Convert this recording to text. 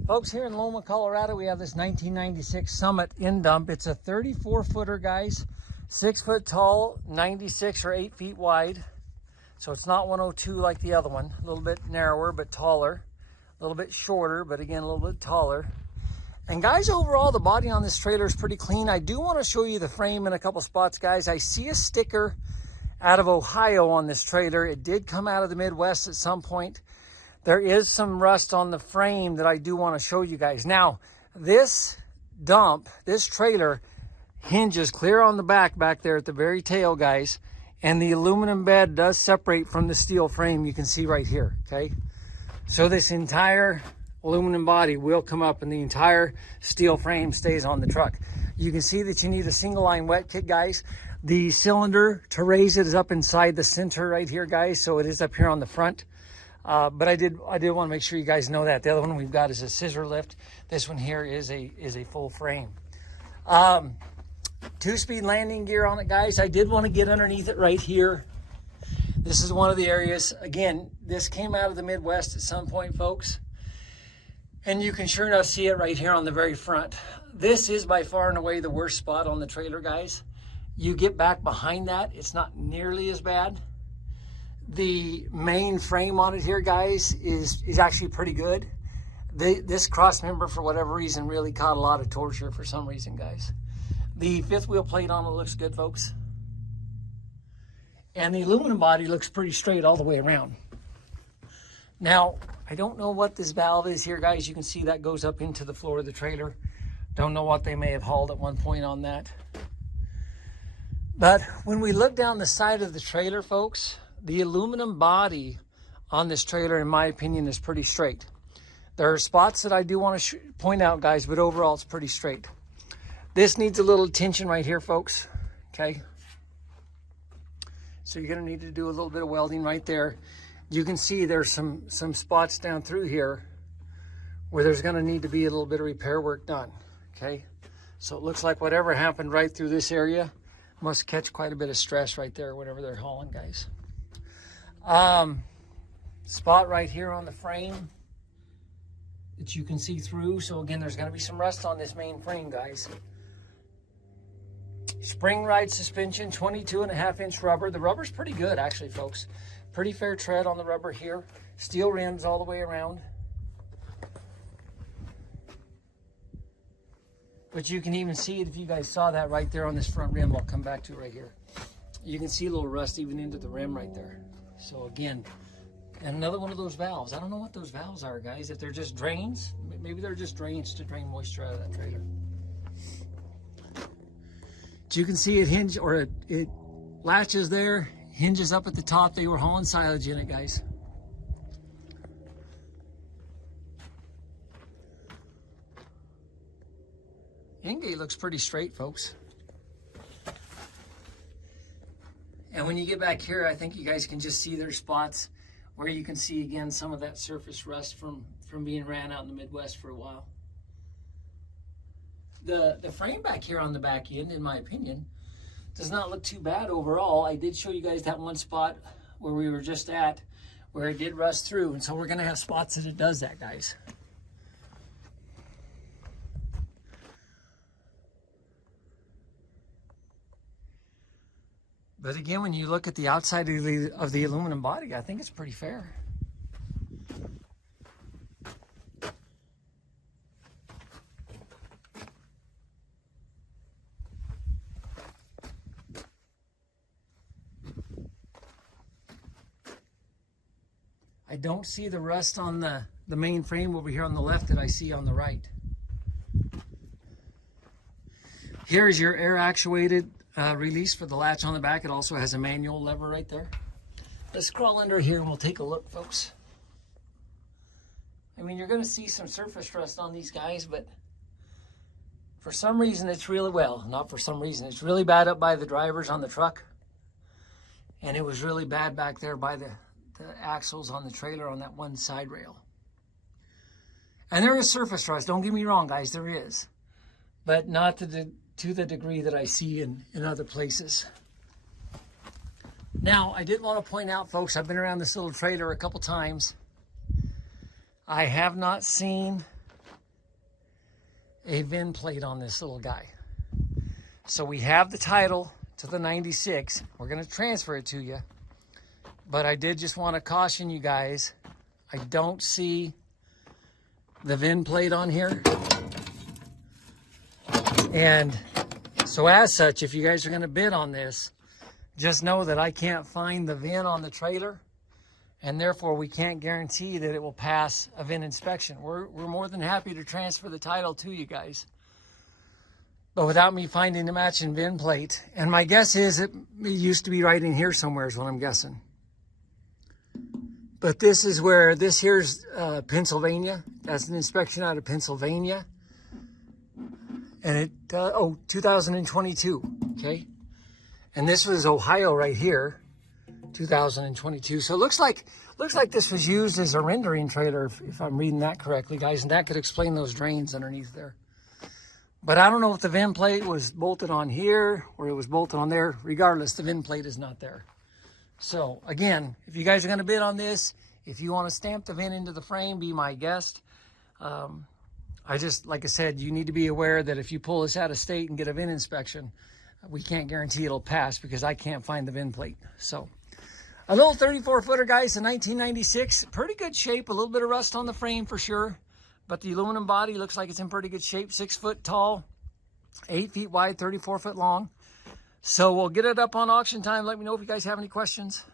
Folks, here in Loma, Colorado, we have this 1996 Summit end dump. It's a 34-footer, guys, 6 foot tall, 96 or 8 feet wide. So it's not 102 like the other one. A little bit narrower, but taller. A little bit shorter, but again, a little bit taller. And guys, overall, the body on this trailer is pretty clean. I do want to show you the frame in a couple spots, guys. I see a sticker out of Ohio on this trailer. It did come out of the Midwest at some point. There is some rust on the frame that I do want to show you guys. Now, this dump, this trailer hinges clear on the back there at the very tail, guys. And the aluminum bed does separate from the steel frame. You can see right here, okay? So this entire aluminum body will come up and the entire steel frame stays on the truck. You can see that you need a single line wet kit, guys. The cylinder to raise it is up inside the center right here, guys. So it is up here on the front. But I did want to make sure you guys know that. The other one we've got is a scissor lift. This one here is a full frame. 2-speed landing gear on it, guys. I did want to get underneath it right here. This is one of the areas. Again, this came out of the Midwest at some point, folks. And you can sure enough see it right here on the very front. This is by far and away the worst spot on the trailer, guys. You get back behind that, it's not nearly as bad. The main frame on it here, guys, is actually pretty good. This cross member, for whatever reason, really caught a lot of torture for some reason, guys. The fifth wheel plate on it looks good, folks. And the aluminum body looks pretty straight all the way around. Now, I don't know what this valve is here, guys. You can see that goes up into the floor of the trailer. Don't know what they may have hauled at one point on that. But when we look down the side of the trailer, folks, the aluminum body on this trailer, in my opinion, is pretty straight. There are spots that I do want to point out, guys, but overall it's pretty straight. This needs a little attention right here, folks, okay? So you're gonna need to do a little bit of welding right there. You can see there's some spots down through here where there's gonna need to be a little bit of repair work done, okay? So it looks like whatever happened right through this area must catch quite a bit of stress right there whenever they're hauling, guys. Spot right here on the frame that you can see through. So again, there's gonna be some rust on this main frame, guys. Spring ride suspension, 22.5-inch rubber. The rubber's pretty good, actually, folks. Pretty fair tread on the rubber here. Steel rims all the way around. But you can even see it if you guys saw that right there on this front rim. I'll come back to it right here. You can see a little rust even into the rim right there. So again, and another one of those valves. I don't know what those valves are, guys. If they're just drains, maybe they're just drains to drain moisture out of that trailer. But you can see it hinge, or it latches there, hinges up at the top. They were hauling silage in it, guys. Ingate looks pretty straight, folks. And when you get back here, I think you guys can just see there's spots where you can see, again, some of that surface rust from being ran out in the Midwest for a while. The frame back here on the back end, in my opinion, does not look too bad overall. I did show you guys that one spot where we were just at, where it did rust through. And so we're gonna have spots that it does that, guys. But again, when you look at the outside of the aluminum body, I think it's pretty fair. I don't see the rust on the main frame over here on the left that I see on the right. Here is your air actuated release for the latch on the back. It also has a manual lever right there. Let's crawl under here and we'll take a look, folks. I mean, you're going to see some surface rust on these guys, but for some reason it's really, well, not for some reason, it's really bad up by the drivers on the truck. And it was really bad back there by the axles on the trailer on that one side rail. And there is surface rust, don't get me wrong, guys, there is. But not to the degree that I see in other places. Now, I did want to point out, folks, I've been around this little trailer a couple times. I have not seen a VIN plate on this little guy. So we have the title to the 96. We're going to transfer it to you. But I did just want to caution you guys, I don't see the VIN plate on here. And so as such, if you guys are going to bid on this, just know that I can't find the VIN on the trailer, and therefore we can't guarantee that it will pass a VIN inspection. We're more than happy to transfer the title to you guys, but without me finding the matching VIN plate. And my guess is it used to be right in here somewhere is what I'm guessing. But this is where, this here's Pennsylvania. That's an inspection out of Pennsylvania. And it, 2022, okay? And this was Ohio right here, 2022. So it looks like this was used as a rendering trailer, if I'm reading that correctly, guys. And that could explain those drains underneath there. But I don't know if the VIN plate was bolted on here or it was bolted on there. Regardless, the VIN plate is not there. So again, if you guys are going to bid on this, if you want to stamp the VIN into the frame, be my guest. Like I said, you need to be aware that if you pull this out of state and get a VIN inspection, we can't guarantee it'll pass because I can't find the VIN plate. So a little 34 footer, guys, in 1996, pretty good shape, a little bit of rust on the frame for sure, but the aluminum body looks like it's in pretty good shape. 6 foot tall, 8 feet wide, 34 foot long. So we'll get it up on auction time. Let me know if you guys have any questions.